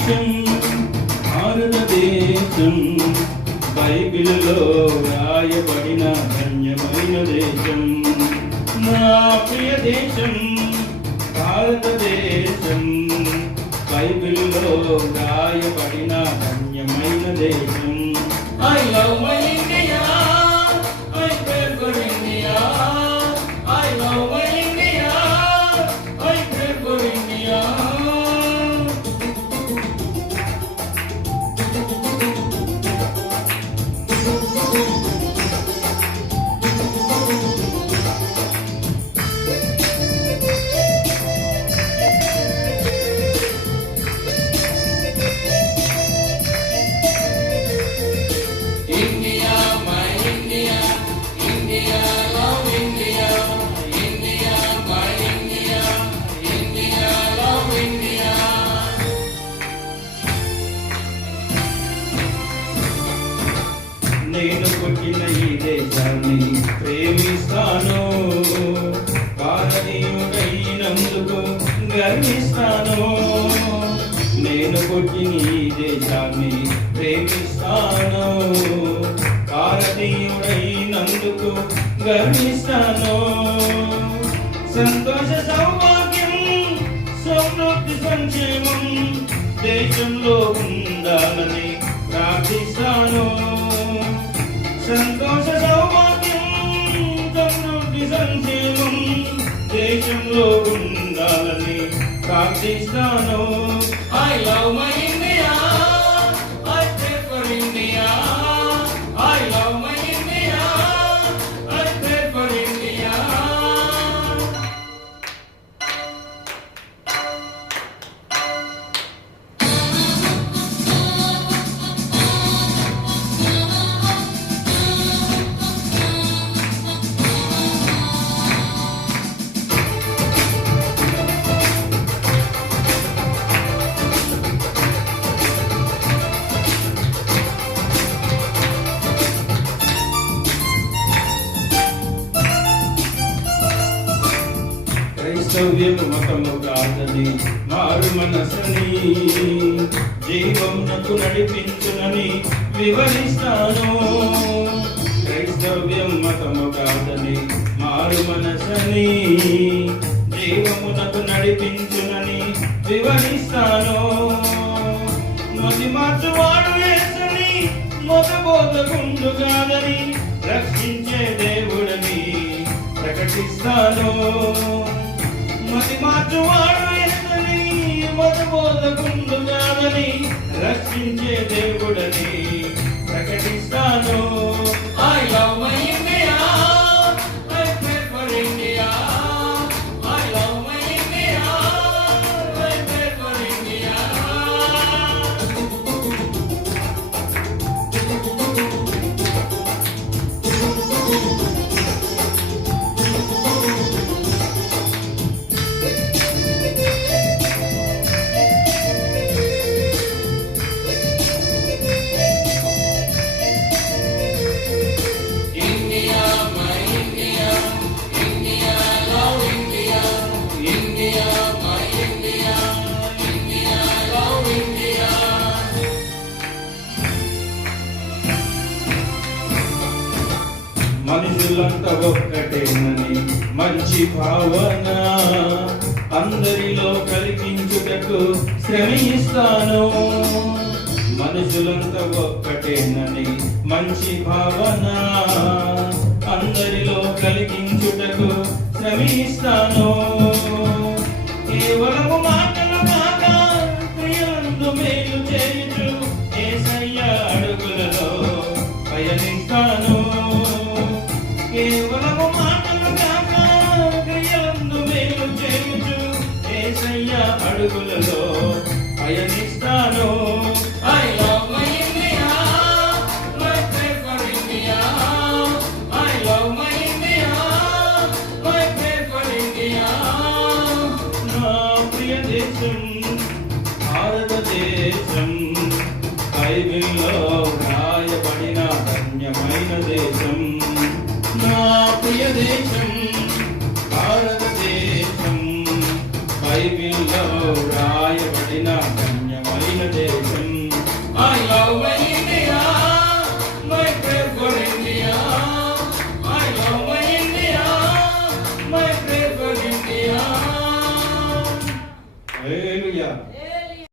దేశం భారతదేశం బైబిల్లో రాయబడిన ధన్యమైన దేశం నా ప్రియ దేశం భారతదేశం బైబిల్లో రాయబడిన ధన్యమైన దేశం I love my India, I pray for India. I love my India, I pray for India. India, my India, India, love India, India, my India, India, love India. నేను పుట్టిన ఈ దేశాన్ని ప్రేమిస్తాను, భారతీయుడైనందుకు గర్విస్తాను. నేను పుట్టిన ఈ దేశాన్ని ప్రేమిస్తాను, భారతీయుడైనందుకు గర్విస్తాను. సంతోష సౌభాగ్యం సమృద్ధి సంక్షేమం దేశంలో ఉండాలని ప్రార్థిస్తాను. సంతోష సౌభాగ్యం సమృద్ధి సంక్షేమం దేశంలో ఉండాలని ప్రార్థిస్తాను. I love my India, I pray for India. I love my India, I pray for India. క్రైస్తవ్యము మతము కాదని మారు మనసుని జీవమునకు నడిపించునని వివరిస్తాను. క్రైస్తవ్యం మతము కాదని మారు మనసుని జీవమునకు నడిపించునని వివరిస్తాను. మతి మార్చువాడు యేసుని మొదబోధకుండు కాదని రక్షించే దేవుడని ప్రకటిస్తాను. మతి మార్చువాడు యేసుని మొదబోధకుండు కాదని రక్షించే దేవుడని ప్రకటిస్తాను. I love my India, I pray for India. I love my India, I pray for India. India, my India, India, love India, India, my India, India, love India. మనుషులంతా ఒక్కటేనని మంచి భావన అందరిలో కలిగించుటకు శ్రమిస్తాను. మనుషులంతా ఒక్కటేనని మంచి భావన అందరిలో కలిగించుటకు శ్రమిస్తాను. కేవలము మాటలు కాక క్రియలందు మేలు చేయుచు యేసయ్య అడుగులలో పయనిస్తాను. కేవలము మాటలు కాక క్రియలందు మేలు చేయుచు యేసయ్య అడుగులలో పయనిస్తాను. I love my India, I pray for India. I love my India, I pray for India. నా ప్రియ దేశం భారతదేశం బైబిల్లో రాయబడిన ధన్యమైన దేశం. నా ప్రియ దేశం భారతదేశం బైబిల్లో రాయబడిన